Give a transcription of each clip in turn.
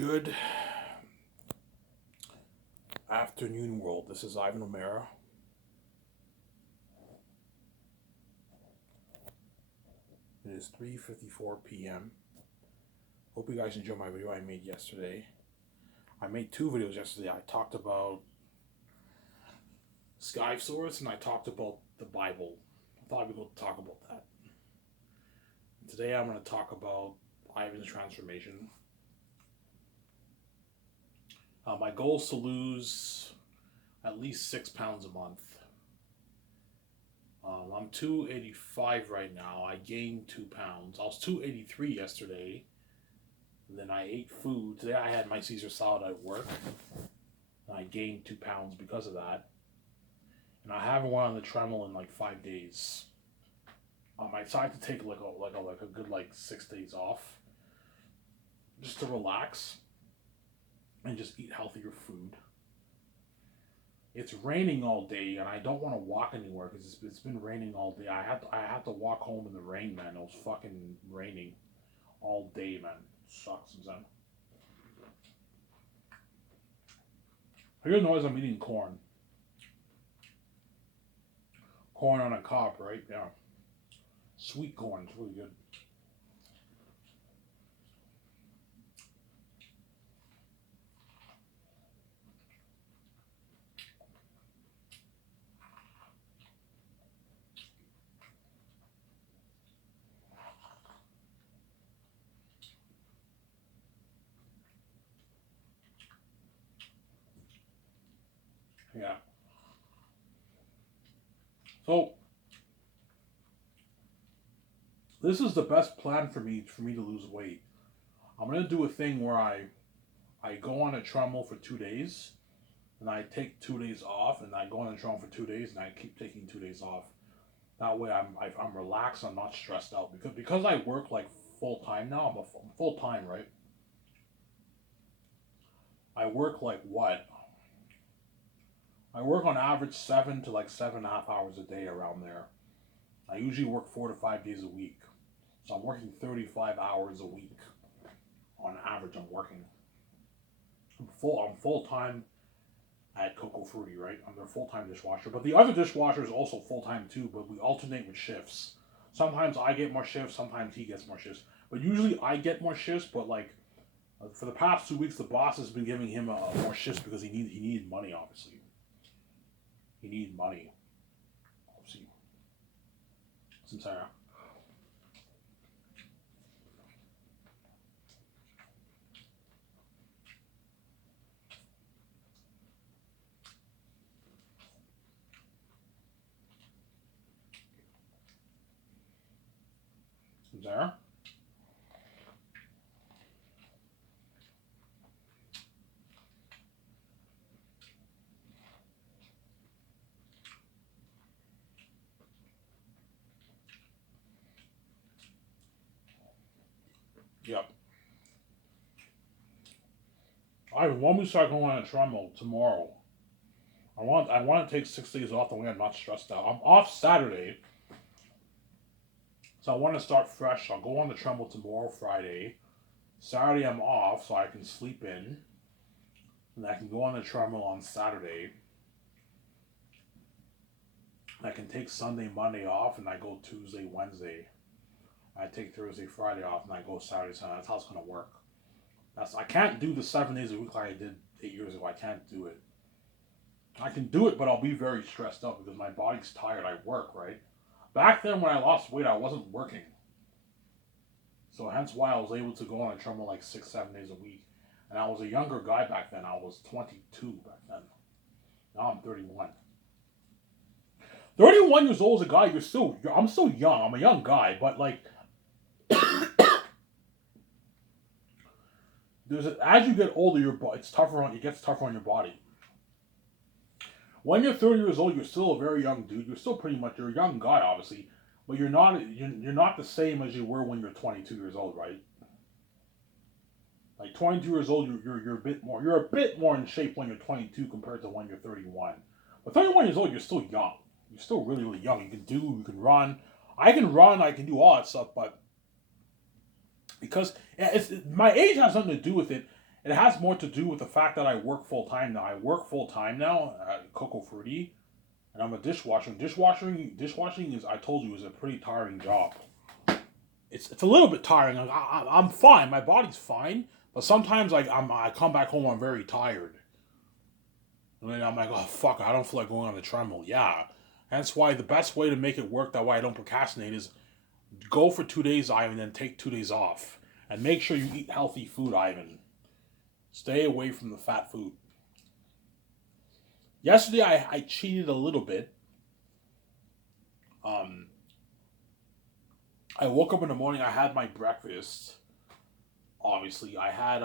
Good afternoon, world. This is Ivan O'Mara. It is 3:54 p.m. Hope you guys enjoyed my video I made yesterday. I made two videos yesterday. I talked about Sky Source and I talked about the Bible. I thought we'd go talk about that. Today I'm going to talk about Ivan's transformation. My goal is to lose at least 6 pounds a month. I'm 285 right now. I gained 2 pounds. I was 283 yesterday. And then I ate food. Today I had my Caesar salad at work. And I gained 2 pounds because of that. And I haven't went on the treadmill in like 5 days. I decided to take a good 6 days off. Just to relax. And just eat healthier food. It's raining all day, and I don't want to walk anywhere because it's been raining all day. I have to walk home in the rain, man. It was fucking raining all day, man. It sucks, man. I hear the noise. I'm eating corn. Corn on a cob, right? Yeah. Sweet corn. It's really good. Yeah. So this is the best plan for me to lose weight. I'm gonna do a thing where I go on a treadmill for 2 days, and I take 2 days off, and I go on the treadmill for 2 days, and I keep taking 2 days off. That way I'm relaxed. I'm not stressed out because I work like full time now. I'm full time, right? I work like what? I work on average 7 to 7.5 hours a day around there. I usually work 4 to 5 days a week, so I'm working 35 hours a week on average. I'm working. I'm full time at Coco Fruity, right? I'm their full time dishwasher, but the other dishwasher is also full time too. But we alternate with shifts. Sometimes I get more shifts, sometimes he gets more shifts. But usually I get more shifts. But for the past 2 weeks, the boss has been giving him more shifts because he needed money. Obviously, he needed money. Obviously, sincere. Sincere. Yep. When we start going on a treadmill tomorrow, I want to take 6 days off the way I'm not stressed out. I'm off Saturday, so I want to start fresh. I'll go on the treadmill tomorrow, Friday. Saturday I'm off, so I can sleep in, and I can go on the treadmill on Saturday. I can take Sunday, Monday off, and I go Tuesday, Wednesday. I take Thursday, Friday off, and I go Saturday, Sunday. That's how it's gonna work. I can't do the 7 days a week like I did 8 years ago. I can't do it. I can do it, but I'll be very stressed out because my body's tired. I work, right? Back then when I lost weight, I wasn't working. So hence why I was able to go on a treadmill 6, 7 days a week. And I was a younger guy back then. I was 22 back then. Now I'm 31. 31 years old as a guy, I'm still young. I'm a young guy, but as you get older, it gets tougher on your body. When you're 30 years old, you're still a very young dude. You're a young guy, obviously, but you're not the same as you were when you're 22 years old, right? 22 years old, you're a bit more in shape when you're 22 compared to when you're 31. But 31 years old, you're still young. You're still really, really young. You can run. I can run. I can do all that stuff, but because my age has nothing to do with it. it has more to do with the fact that I work full time now. I work full time now at Coco Fruity, and I'm a dishwasher. Dishwashing is, I told you, is a pretty tiring job. It's a little bit tiring. I'm fine. My body's fine, but sometimes I come back home, I'm very tired, and then I'm like, oh fuck, I don't feel like going on the treadmill. Yeah, that's why the best way to make it work that way I don't procrastinate is go for 2 days, Ivan, then take 2 days off, and make sure you eat healthy food, Ivan. Stay away from the fat food. Yesterday I cheated a little bit. Um, I woke up in the morning. I had my breakfast. Obviously, I had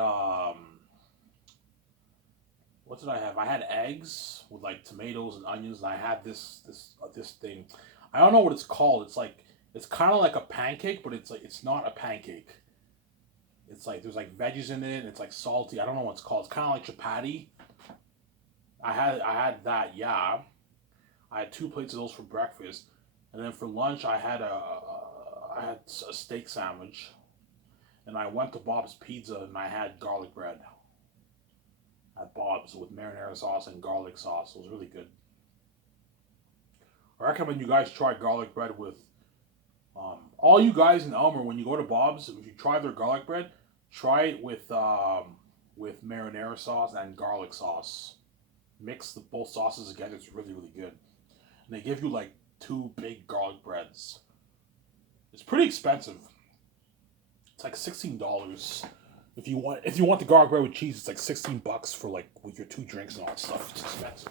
what did I have? I had eggs with like tomatoes and onions, and I had this thing. I don't know what it's called. It's kind of like a pancake, but it's not a pancake. It's like there's like veggies in it. And it's like salty. I don't know what it's called. It's kind of like chapati. I had that. Yeah, I had 2 plates of those for breakfast, and then for lunch I had a steak sandwich, and I went to Bob's Pizza and I had garlic bread at Bob's with marinara sauce and garlic sauce. It was really good. I recommend you guys try garlic bread with all you guys in Elmer. When you go to Bob's, if you try their garlic bread, try it with marinara sauce and garlic sauce. Mix both sauces together. It's really really good. And they give you like 2 big garlic breads. It's pretty expensive. It's like $16. If you want the garlic bread with cheese, it's like $16 for like with your 2 drinks and all that stuff. It's expensive.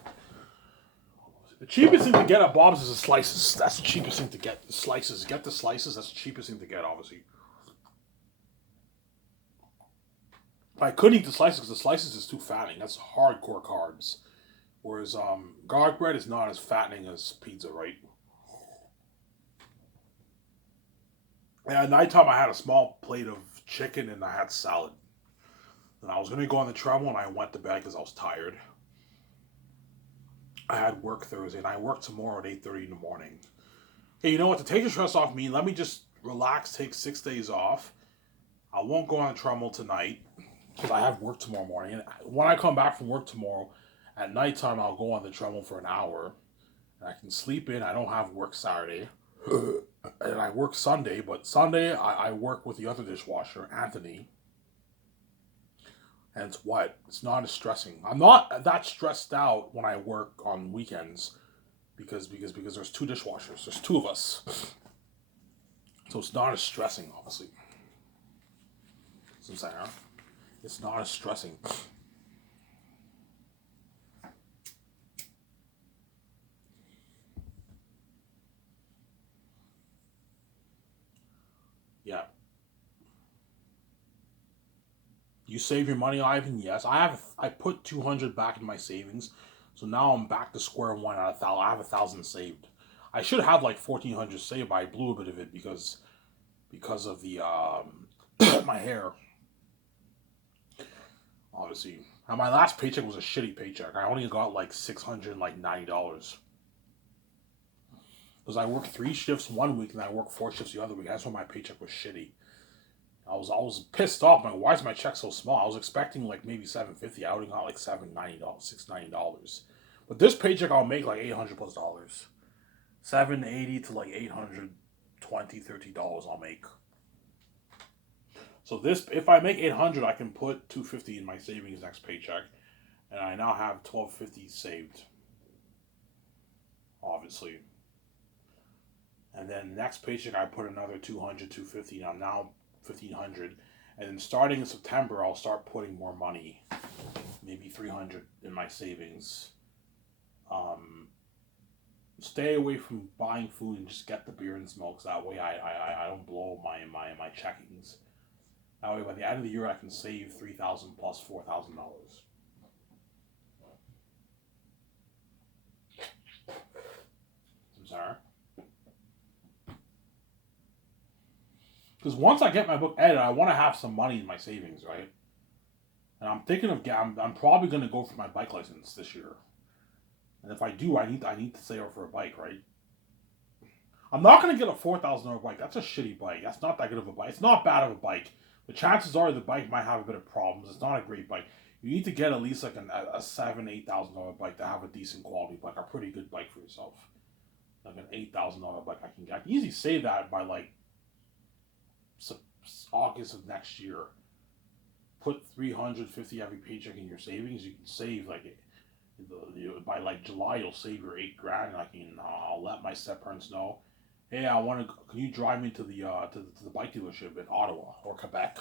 The cheapest thing to get at Bob's is the slices. That's the cheapest thing to get. The slices. Get the slices. That's the cheapest thing to get, obviously. But I couldn't eat the slices because the slices is too fattening. That's hardcore carbs. Whereas garlic bread is not as fattening as pizza, right? And at nighttime, I had a small plate of chicken and I had salad. And I was going to go on the treadmill and I went to bed because I was tired. I had work Thursday and I work tomorrow at 8:30 in the morning. Hey, you know what? To take the stress off me, let me just relax, take 6 days off. I won't go on the treadmill tonight because I have work tomorrow morning. And when I come back from work tomorrow, at nighttime, I'll go on the treadmill for an hour. And I can sleep in. I don't have work Saturday. And I work Sunday, but Sunday I work with the other dishwasher, Anthony. And it's what? It's not as stressing. I'm not that stressed out when I work on weekends because there's 2 dishwashers. There's 2 of us. So it's not as stressing, obviously. I'm saying, huh? It's not as stressing. Yeah. You save your money, Ivan? Yes. I put 200 back in my savings. So now I'm back to square one at 1,000. I have 1,000 saved. I should have like 1,400 saved, but I blew a bit of it because of the my hair. Obviously. And my last paycheck was a shitty paycheck. I only got like $690. Because I worked 3 shifts one week and I worked 4 shifts the other week. That's why my paycheck was shitty. I was pissed off. Like, why is my check so small? I was expecting like maybe $750. I only got like $690. But this paycheck I'll make like $800+. $780 to like $820, $30 I'll make. So this, if I make 800, I can put 250 in my savings next paycheck, and I now have 1250 saved. Obviously, and then next paycheck I put another 200, 250. And I'm now 1,500, and then starting in September I'll start putting more money, maybe 300 in my savings. Stay away from buying food and just get the beer and smokes. That way I don't blow my checkings. That way by the end of the year I can save 3,000 plus $4,000. I'm sorry. Because once I get my book edited, I want to have some money in my savings, right? And I'm thinking of I'm probably going to go for my bike license this year. And if I do, I need to save up for a bike, right? I'm not going to get a $4,000 bike. That's a shitty bike. That's not that good of a bike. It's not bad of a bike, the chances are the bike might have a bit of problems. It's not a great bike. You need to get at least like a $7,000-8,000 bike to have a decent quality bike, a pretty good bike for yourself. Like an $8,000 bike, I can easily say that by like August of next year. Put 350 every paycheck in your savings. You can save like by like July, you'll save your $8,000. And I'll let my step parents know. Hey, I want to. Can you drive me to the bike dealership in Ottawa or Quebec?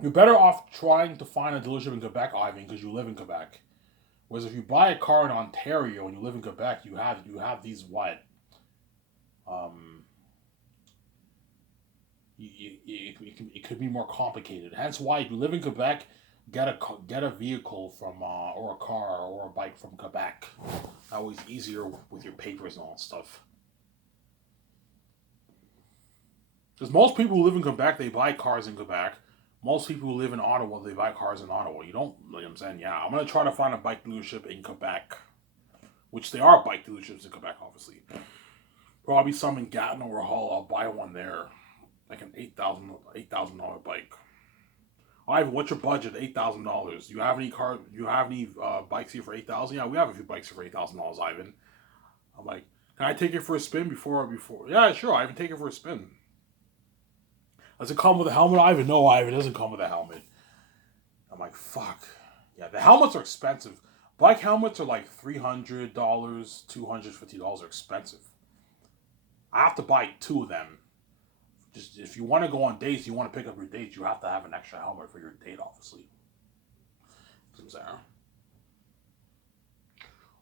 You're better off trying to find a dealership in Quebec, Ivan, because you live in Quebec. Whereas if you buy a car in Ontario and you live in Quebec, you have these what? It could be more complicated. Hence why if you live in Quebec, get a vehicle from or a car or a bike from Quebec. Always easier with your papers and all that stuff. Because most people who live in Quebec, they buy cars in Quebec. Most people who live in Ottawa, they buy cars in Ottawa. You don't, you know what I'm saying? Yeah, I'm going to try to find a bike dealership in Quebec. Which they are bike dealerships in Quebec, obviously. Probably some in Gatineau or Hull. I'll buy one there. Like an $8,000 bike. Ivan, what's your budget? $8,000. Do you have any bikes here for $8,000? Yeah, we have a few bikes here for $8,000, Ivan. I'm like, can I take it for a spin before? Yeah, sure, Ivan, take it for a spin. Does it come with a helmet, Ivan? No, Ivan, it doesn't come with a helmet. I'm like, fuck. Yeah, the helmets are expensive. Bike helmets are like $300, $250 are expensive. I have to buy 2 of them. Just if you want to go on dates, you want to pick up your dates, you have to have an extra helmet for your date, obviously.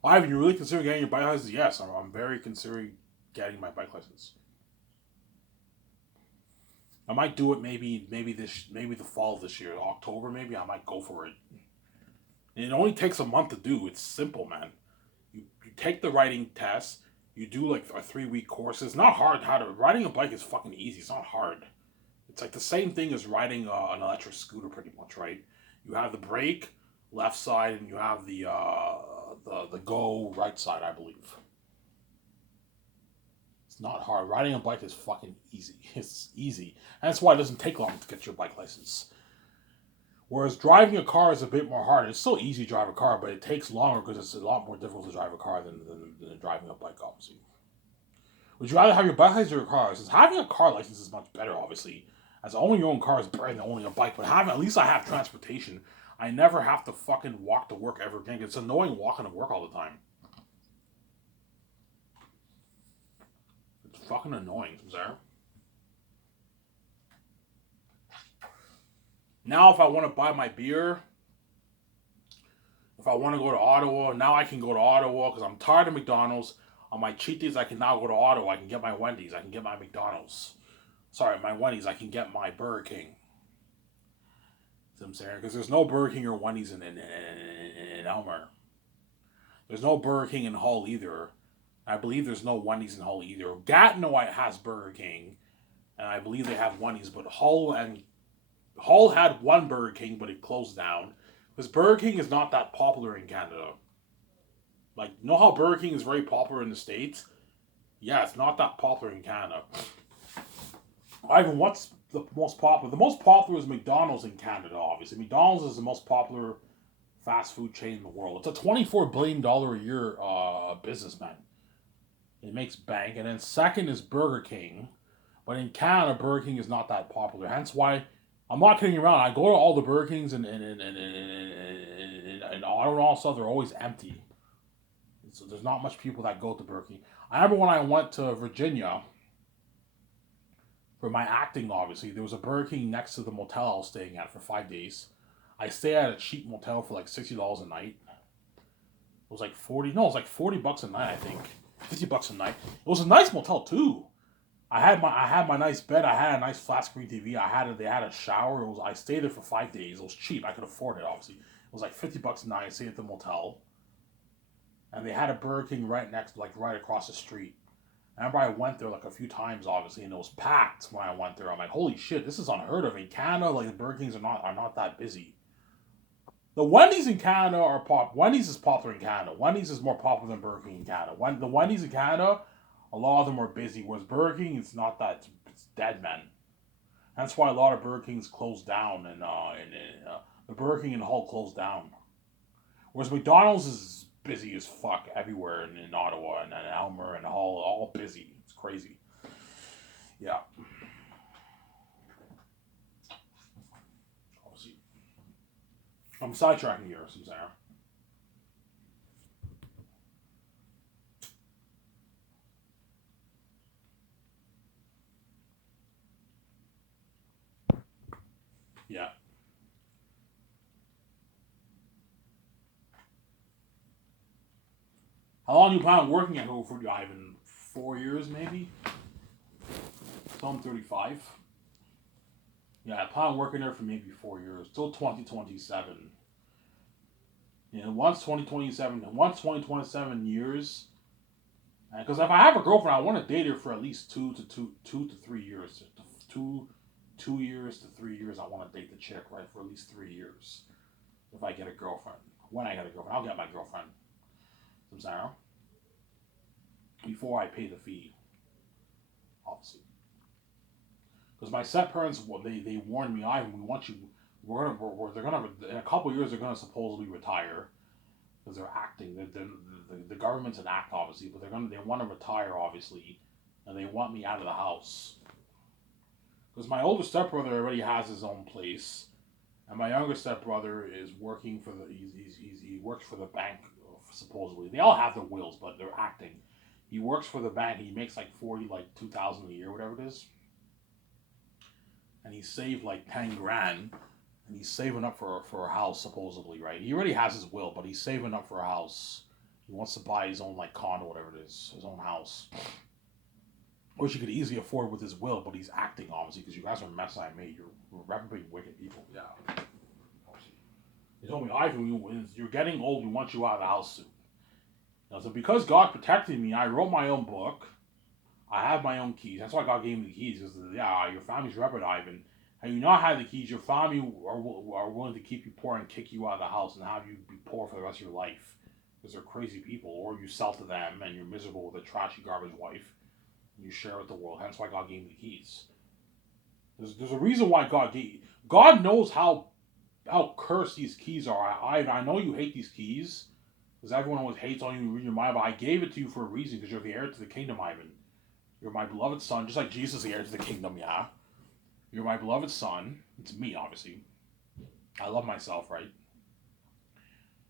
Ivan, you really considering getting your bike license? Yes, I'm very considering getting my bike license. I might do it maybe the fall of this year, October maybe. I might go for it. And it only takes a month to do. It's simple, man. You take the writing test. You do like a 3-week course. It's not hard. Riding a bike is fucking easy. It's not hard. It's like the same thing as riding an electric scooter, pretty much, right? You have the brake left side, and you have the go right side, I believe. It's not hard. Riding a bike is fucking easy. It's easy. And that's why it doesn't take long to get your bike license. Whereas driving a car is a bit more hard. It's still easy to drive a car, but it takes longer because it's a lot more difficult to drive a car than driving a bike, obviously. Would you rather have your bike license or your car license? Having a car license is much better, obviously. As owning your own car is better than owning a bike, but at least I have transportation. I never have to fucking walk to work ever again. It's annoying walking to work all the time. It's fucking annoying, Sarah. Now, if I want to buy my beer, if I want to go to Ottawa, now I can go to Ottawa because I'm tired of McDonald's. On my cheat days, I can now go to Ottawa. I can get my Wendy's. I can get my McDonald's. Sorry, my Wendy's. I can get my Burger King. See what I'm saying? Because there's no Burger King or Wendy's in Elmer. There's no Burger King in Hull either. I believe there's no Wendy's in Hull either. Gatineau has Burger King, and I believe they have Wendy's, but Hull had one Burger King, but it closed down. Because Burger King is not that popular in Canada. Like, you know how Burger King is very popular in the States? Yeah, it's not that popular in Canada. Ivan, what's the most popular? The most popular is McDonald's in Canada, obviously. McDonald's is the most popular fast food chain in the world. It's a $24 billion a year business, man. It makes bank. And then second is Burger King. But in Canada, Burger King is not that popular. Hence why, I'm not kidding around. I go to all the Burger Kings in Ottawa and all stuff. They're always empty. So there's not much people that go to Burger King. I remember when I went to Virginia for my acting, obviously, there was a Burger King next to the motel I was staying at for 5 days. I stayed at a cheap motel for like $60 a night. It was like $40 a night, I think. $50 a night. It was a nice motel too. I had my nice bed. I had a nice flat screen TV. They had a shower. I stayed there for 5 days. It was cheap. I could afford it. Obviously, it was like $50 a night. I stayed at the motel, and they had a Burger King right across the street. I remember I went there like a few times, obviously, and it was packed when I went there. I'm like, holy shit, this is unheard of in Canada. Like the Burger Kings are not that busy. The Wendy's in Canada are Wendy's is popular in Canada. Wendy's is more popular than Burger King in Canada. The Wendy's in Canada, a lot of them are busy. Whereas Burger King, it's not that. It's dead, man. That's why a lot of Burger Kings closed down, and the Burger King in Hull closed down. Whereas McDonald's is busy as fuck everywhere in Ottawa and Elmer and Hull, all busy. It's crazy. Yeah. Obviously, I'm sidetracking here, some Sarah. Yeah. How long do you plan on working at Home Food, Ivan? 4 years, maybe? Till I'm 35. Yeah, I plan on working there for maybe 4 years, till 2027. Yeah, once 2027 years, because if I have a girlfriend, I want to date her for at least 2 to 3 years. 2 2 years to 3 years, I want to date the chick, right, for at least 3 years. If I get a girlfriend, when I get a girlfriend, I'll get my girlfriend. From Sarah, before I pay the fee, obviously. Because my step parents, well, they warned me, Ivan, we want you. They're gonna in a couple of years they're gonna supposedly retire because they're acting. The government's an act, obviously, but they want to retire, obviously, and they want me out of the house. Because my older stepbrother already has his own place, and my younger stepbrother is working for he works for the bank, supposedly. They all have their wills, but they're acting. He works for the bank. He makes like 2,000 a year, whatever it is, and he saved like 10 grand, and he's saving up for a house, supposedly, right? He already has his will, but he's saving up for a house. He wants to buy his own like condo, whatever it is, his own house, which he could easily afford with his will. But he's acting, obviously, because you guys are a mess I made. You're reprobating wicked people. Yeah. He told me, Ivan, you're getting old. We want you out of the house soon. So because God protected me, I wrote my own book. I have my own keys. That's why God gave me the keys. Because yeah, your family's reprobate, Ivan. Had you not had the keys, your family are willing to keep you poor and kick you out of the house and have you be poor for the rest of your life. Because they're crazy people. Or you sell to them and you're miserable with a trashy garbage wife. And you share with the world. That's why God gave me the keys. There's a reason why God knows how cursed these keys are. I know you hate these keys. Because everyone always hates on you and read your mind, but I gave it to you for a reason, because you're the heir to the kingdom, Ivan. You're my beloved son, just like Jesus is the heir to the kingdom, yeah? You're my beloved son. It's me, obviously. I love myself, right?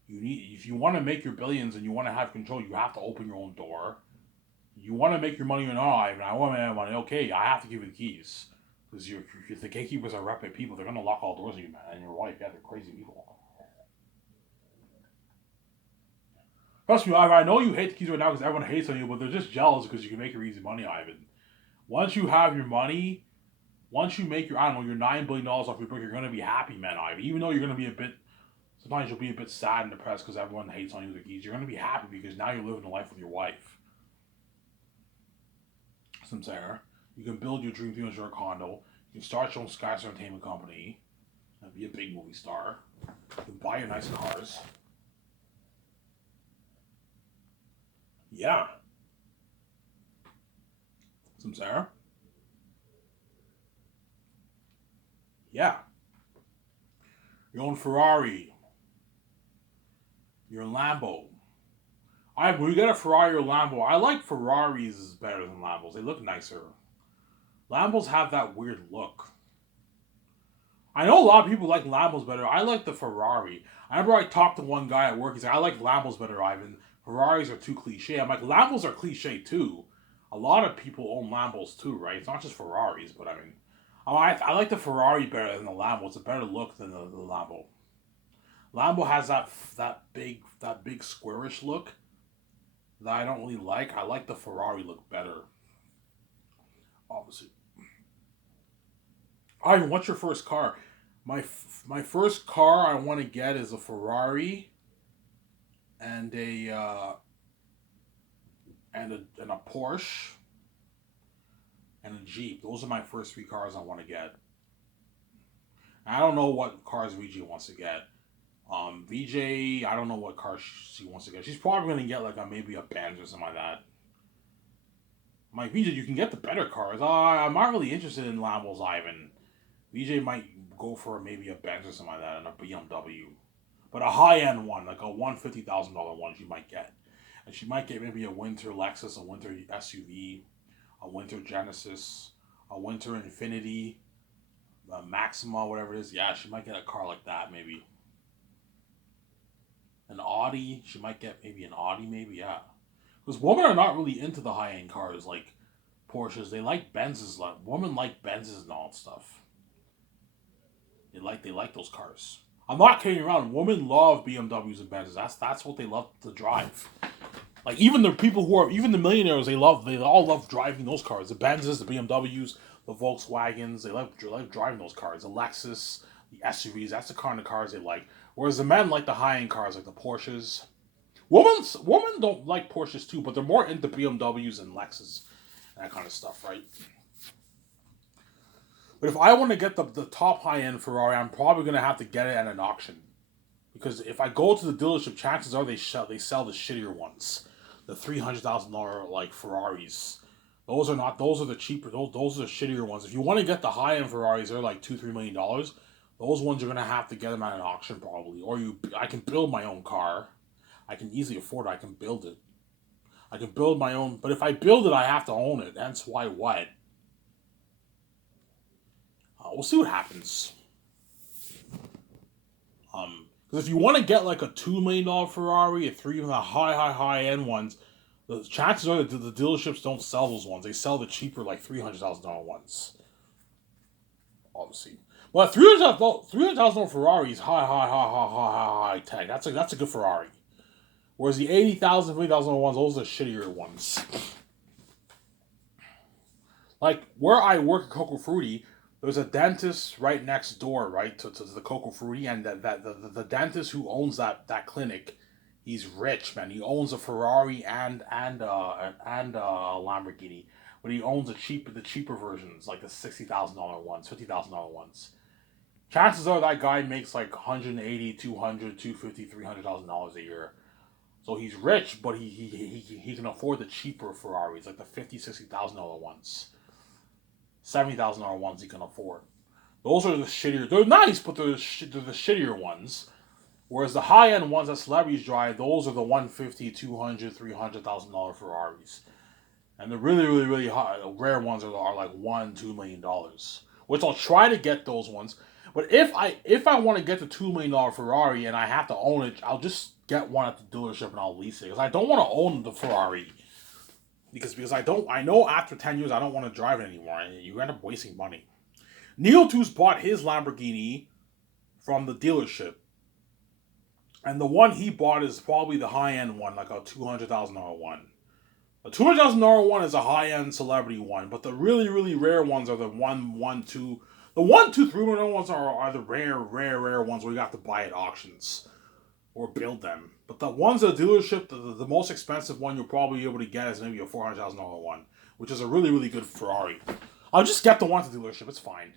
If you want to make your billions and you want to have control, you have to open your own door. You want to make your money or not, Ivan, I want to have money, okay, I have to give you the keys. Because the gatekeepers are reprobate people, they're going to lock all doors on you, man, and your wife, yeah, they're crazy people. Trust me, Ivan, I know you hate the keys right now because everyone hates on you, but they're just jealous because you can make your easy money, Ivan. Once you have your money, once you make your, I don't know, your $9 billion off your book, you're going to be happy, man, Ivan. Even though you're going to be sometimes you'll be a bit sad and depressed because everyone hates on you with the keys. You're going to be happy because now you're living the life with your wife. Some Sarah. You can build your dream theater condo. You can start your own Skystar Entertainment Company and be a big movie star. You can buy your nice cars. Yeah. Some Sarah. Yeah. Your own Ferrari. Your Lambo. When you get a Ferrari or Lambo, I like Ferraris better than Lambos. They look nicer. Lambos have that weird look. I know a lot of people like Lambos better. I like the Ferrari. I remember I talked to one guy at work. He's like, I like Lambos better, Ivan. Ferraris are too cliche. I'm like, Lambos are cliche too. A lot of people own Lambos too, right? It's not just Ferraris, but I mean, I like the Ferrari better than the Lambo. It's a better look than the Lambo. Lambo has that big squarish look that I don't really like. I like the Ferrari look better. Obviously. Ivan, what's your first car? My first car I want to get is a Ferrari and a Porsche and a Jeep. Those are my first three cars I want to get. I don't know what cars VJ wants to get. VJ, I don't know what car she wants to get. She's probably gonna get like maybe a Benz or something like that. I'm like, VJ, you can get the better cars. I'm not really interested in Lambos, Ivan. VJ might go for maybe a Benz or something like that and a BMW. But a high end one, like a $150,000 one, she might get. And she might get maybe a winter Lexus, a winter SUV, a winter Genesis, a winter Infinity, a Maxima, whatever it is. Yeah, she might get a car like that, maybe. An Audi, she might get maybe an Audi, maybe, yeah. Because women are not really into the high end cars like Porsches. They like Benzes. Like women like Benzes and all that stuff. They like those cars. I'm not kidding around. Women love BMWs and Benzes. That's what they love to drive. Like even the people who are even the millionaires, they all love driving those cars. The Benzes, the BMWs, the Volkswagens. They like driving those cars. The Lexus, the SUVs. That's the kind of cars they like. Whereas the men like the high end cars, like the Porsches. Women don't like Porsches too, but they're more into BMWs and Lexus, and that kind of stuff, right? But if I want to get the top high end Ferrari, I'm probably gonna have to get it at an auction. Because if I go to the dealership, chances are they sell the shittier ones, the $300,000 like Ferraris. Those are not. Those are the cheaper. Those are the shittier ones. If you want to get the high end Ferraris, they're like $2-3 million. Those ones you're gonna have to get them at an auction probably, or I can build my own car. I can easily afford it. I can build it. I can build my own. But if I build it, I have to own it. That's why what. We'll see what happens. Because if you want to get like a $2 million Ferrari, a three of the high end ones, the chances are that the dealerships don't sell those ones. They sell the cheaper like $300,000 ones. Obviously, but $300,000 Ferrari is high tech. That's a good Ferrari. Whereas the 80,000, 50,000 ones, those are shittier ones. Like where I work at Coco Frutti, there's a dentist right next door, right to the Coco Frutti, and the dentist who owns that clinic, he's rich, man. He owns a Ferrari and a Lamborghini, but he owns the cheaper versions, like the $60,000 ones, $50,000 ones. Chances are that guy makes like 180, 200, 250, $300,000 a year. So he's rich, but he can afford the cheaper Ferraris, like the $50,000, $60,000 ones. $70,000 ones he can afford. Those are the shittier. They're nice, but they're the shittier ones. Whereas the high end ones that celebrities drive, those are the 150, 200, $300,000 Ferraris. And the really, really, really high, rare ones are like $1-2 million. Which I'll try to get those ones. But if I want to get the $2 million Ferrari and I have to own it, I'll just get one at the dealership and I'll lease it. Because I don't want to own the Ferrari. Because I know after 10 years I don't want to drive it anymore, and you end up wasting money. Neil Too's bought his Lamborghini from the dealership, and the one he bought is probably the high end one, like a $200,000 one. The $200,000 one is a high end celebrity one, but the really really rare ones are the the 1, 2, 3 million ones are the rare ones where you have to buy at auctions or build them. But the ones at the dealership, the most expensive one you'll probably be able to get is maybe a $400,000 one, which is a really, really good Ferrari. I'll just get the one at the dealership, it's fine.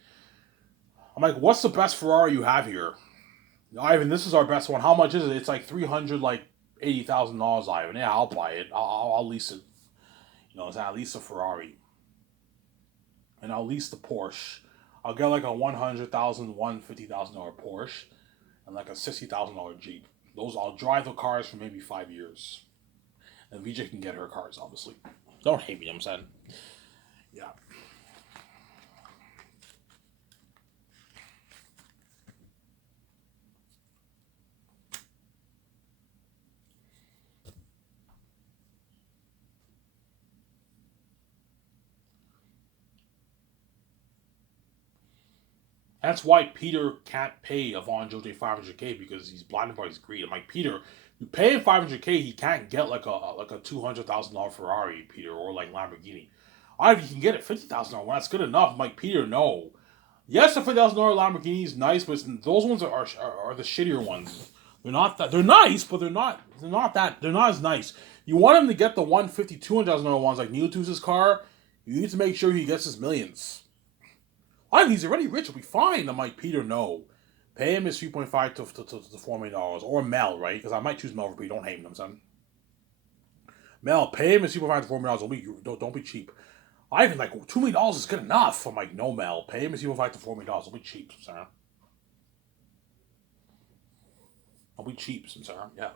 I'm like, what's the best Ferrari you have here? Ivan, this is our best one. How much is it? It's like $380,000, Ivan. Yeah, I'll buy it. I'll lease it. I'll lease a Ferrari. And I'll lease the Porsche. I'll get like a $100,000, $150,000 Porsche and like a $60,000 Jeep. Those I'll drive the cars for maybe 5 years, and VJ can get her cars. Obviously, don't hate me. I'm saying, yeah. That's why Peter can't pay Avon Jose 500K because he's blinded by his greed. I'm like, Peter, you pay him 500K, he can't get like a $200,000 Ferrari, Peter, or like Lamborghini. If you can get it $50,000, well, that's good enough. I'm like, Peter, no. Yes, the $50,000 Lamborghini is nice, but those ones are the shittier ones. They're nice, but they're not as nice. You want him to get the 150, $200,000 ones like Neil Toose's car. You need to make sure he gets his millions. He's already rich. He'll be fine. I'm like, Peter, no. Pay him his 3.5 to $4 million. Or Mel, right? Because I might choose Mel over Peter. Don't hate him, son. Mel, pay him his 3.5 to $4 million. Don't be cheap. Ivan, like, $2 million is good enough. I'm like, no, Mel, pay him as you invite to $4 million. I'll be cheap, Sarah. I'll be cheap, Sarah. Yeah.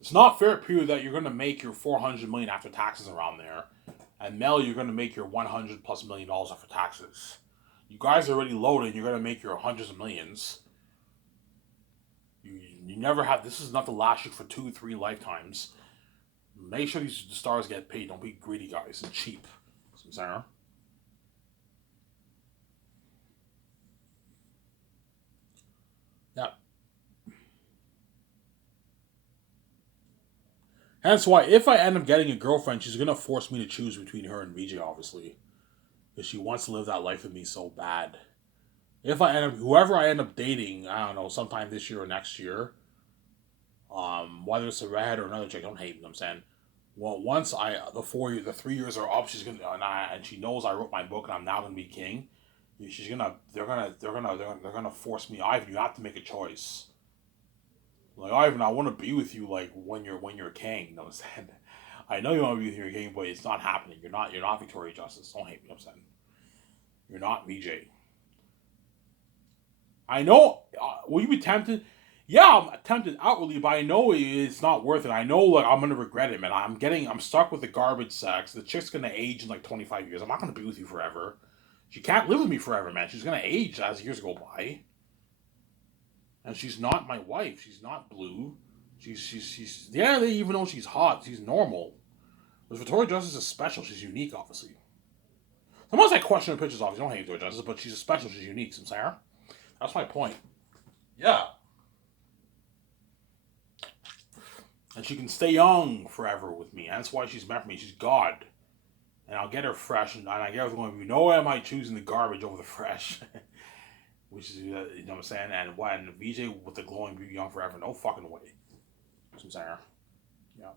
It's not fair, period, that you're going to make your $400 million after taxes around there, and Mel, you're going to make your $100+ million after taxes. You guys are already loaded. You're going to make your hundreds of millions. You never have. This is not the last you for 2-3 lifetimes. Make sure these stars get paid. Don't be greedy, guys, and cheap. Sarah. Yeah. That's why if I end up getting a girlfriend, she's gonna force me to choose between her and VJ, obviously, because she wants to live that life with me so bad. If I end up, whoever I end up dating, I don't know, sometime this year or next year, whether it's a redhead or another chick, don't hate me. I'm saying, well, once the 3 years are up, she's gonna and she knows I wrote my book and I'm now gonna be king. They're gonna force me. Ivan, you have to make a choice. Like, Ivan, I want to be with you like when you're king. You know what I'm saying? I know you want to be with your king, but it's not happening. You're not Victoria Justice. Don't hate me. I'm saying you're not VJ. I know. Will you be tempted? Yeah, I'm tempted outwardly, but I know it's not worth it. I know, like, I'm gonna regret it, man. I'm stuck with the garbage sex. The chick's gonna age in like 25 years. I'm not gonna be with you forever. She can't live with me forever, man. She's gonna age as years go by. And she's not my wife. She's not blue. She's yeah. They even know she's hot. She's normal. But Victoria Justice is special. She's unique, obviously. Sometimes I question her pictures, obviously. I don't hate Victoria Justice, but she's special. She's unique. Sarah. That's my point. Yeah. And she can stay young forever with me. And that's why she's meant for me. She's God. And I'll get her fresh. And I get her going, no way am I choosing the garbage over the fresh. Which is, you know what I'm saying? And VJ with the glowing beauty young forever. No fucking way. Sarah. Yeah.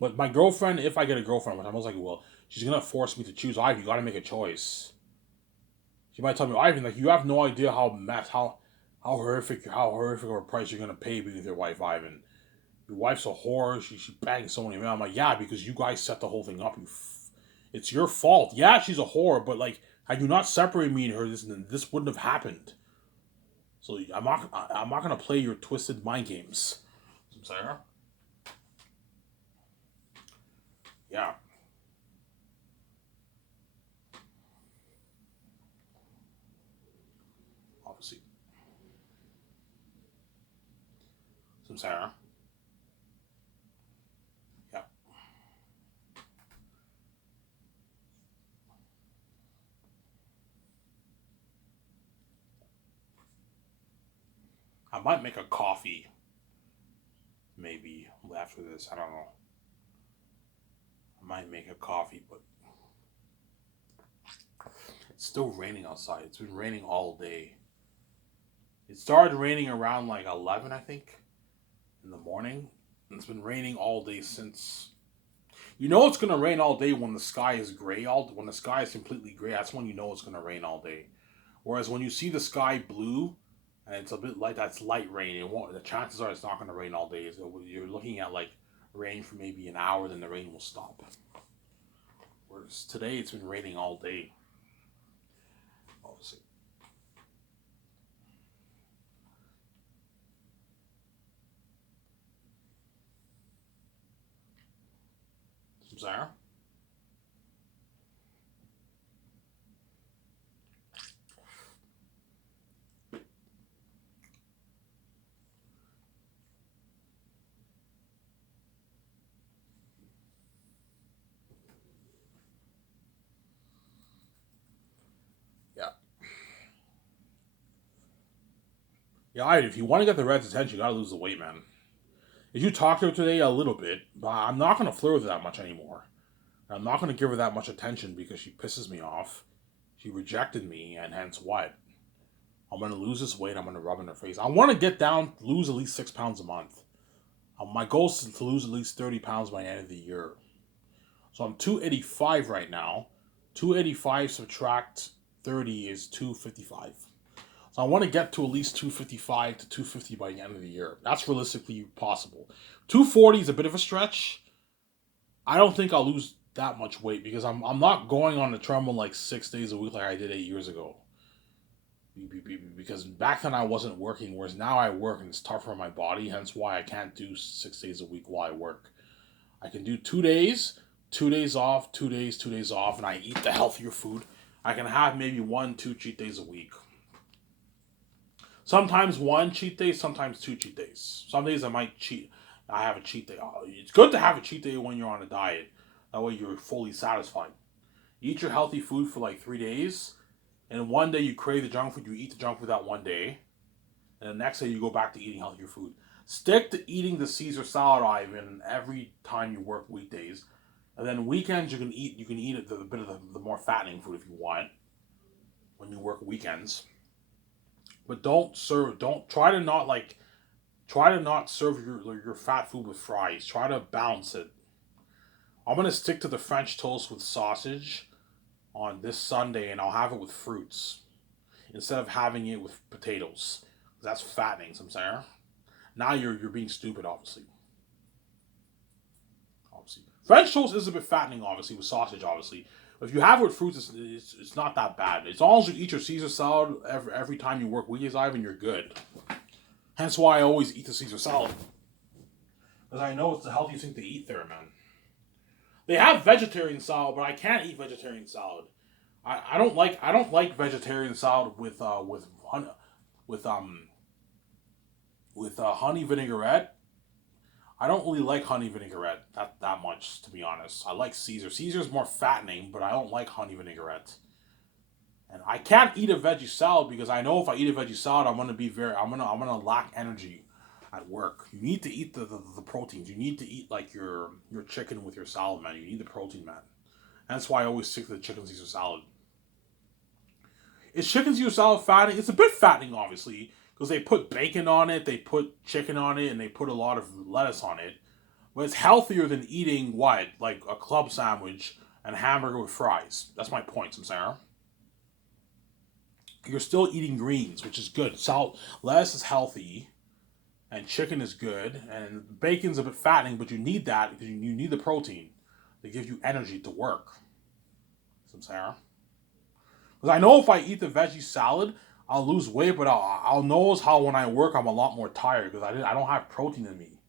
But my girlfriend, if I get a girlfriend, which I most likely will, she's going to force me to choose. Ivan, you got to make a choice. She might tell me, Ivan, like, you have no idea how horrific of a price you're gonna pay being with your wife, Ivan. Your wife's a whore. She bangs so many men. I'm like, yeah, because you guys set the whole thing up. It's your fault. Yeah, she's a whore, but like, had you not separated me and her, this wouldn't have happened. So I'm not gonna play your twisted mind games. Sarah. Yeah. Obviously. Sarah. Yeah. I might make a coffee. Maybe after this. I don't know. I might make a coffee, but it's still raining outside. It's been raining all day. It started raining around like 11, I think, in the morning. And it's been raining all day since. You know it's gonna rain all day when the sky is gray. When the sky is completely gray, that's when you know it's gonna rain all day. Whereas when you see the sky blue and it's a bit light, that's light rain. It won't. The chances are it's not gonna rain all day. So you're looking at like rain for maybe an hour, then the rain will stop. Whereas today it's been raining all day. Obviously. Sarah? Yeah. Yeah, if you want to get the Reds' attention, you gotta lose the weight, man. If you talk to her today a little bit, but I'm not gonna flirt with her that much anymore. I'm not gonna give her that much attention because she pisses me off. She rejected me, and hence what? I'm gonna lose this weight. I'm gonna rub in her face. I want to get down, lose at least 6 pounds a month. My goal is to lose at least 30 pounds by the end of the year. So I'm 285 right now. 285 subtract 30 is 255. So I want to get to at least 255 to 250 by the end of the year. That's realistically possible. 240 is a bit of a stretch. I don't think I'll lose that much weight because I'm not going on the treadmill like 6 days a week like I did 8 years ago. Because back then I wasn't working, whereas now I work and it's tougher on my body. Hence why I can't do 6 days a week while I work. I can do 2 days, 2 days off, 2 days, 2 days off, and I eat the healthier food. I can have maybe 1, 2 cheat days a week. Sometimes one cheat day, sometimes 2 cheat days. Some days I might cheat. I have a cheat day. It's good to have a cheat day when you're on a diet. That way you're fully satisfied. You eat your healthy food for like 3 days, and one day you crave the junk food, you eat the junk food that one day, and the next day you go back to eating healthier food. Stick to eating the Caesar salad, Ivan, every time you work weekdays. And then weekends you can eat a bit of the more fattening food if you want when you work weekends. But don't try to not serve your fat food with fries. Try to balance it. I'm gonna stick to the French toast with sausage on this Sunday, and I'll have it with fruits instead of having it with potatoes. That's fattening, some saying. Now you're being stupid, obviously. Obviously, French toast is a bit fattening, obviously, with sausage, obviously. But if you have it with fruits, it's not that bad. As long as you eat your Caesar salad every time you work weekdays, Ivan, you're good. Hence why I always eat the Caesar salad. Because I know it's the healthiest thing to eat there, man. They have vegetarian salad, but I can't eat vegetarian salad. I don't like vegetarian salad with honey vinaigrette. I don't really like honey vinaigrette that much, to be honest. I like Caesar. Caesar's more fattening, but I don't like honey vinaigrette. And I can't eat a veggie salad because I know if I eat a veggie salad, I'm gonna lack energy at work. You need to eat the proteins. You need to eat like your chicken with your salad, man. You need the protein, man. That's why I always stick to the chicken Caesar salad. Is chicken Caesar salad fattening? It's a bit fattening, obviously, because they put bacon on it, they put chicken on it, and they put a lot of lettuce on it. But it's healthier than eating what? Like a club sandwich and hamburger with fries. That's my point, Samsara. You're still eating greens, which is good. Lettuce is healthy, and chicken is good, and bacon's a bit fattening, but you need that because you need the protein to give you energy to work. Samsara. Because I know if I eat the veggie salad, I'll lose weight, but I'll notice how when I work, I'm a lot more tired because I don't have protein in me.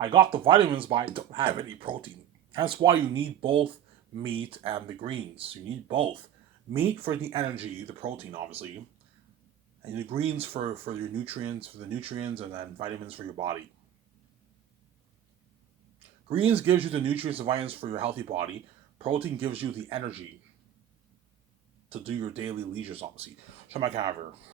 I got the vitamins, but I don't have any protein. That's why you need both meat and the greens. You need both. Meat for the energy, the protein, obviously, and the greens for your nutrients, and then vitamins for your body. Greens gives you the nutrients and vitamins for your healthy body. Protein gives you the energy to do your daily leisures, obviously. Shema Caver.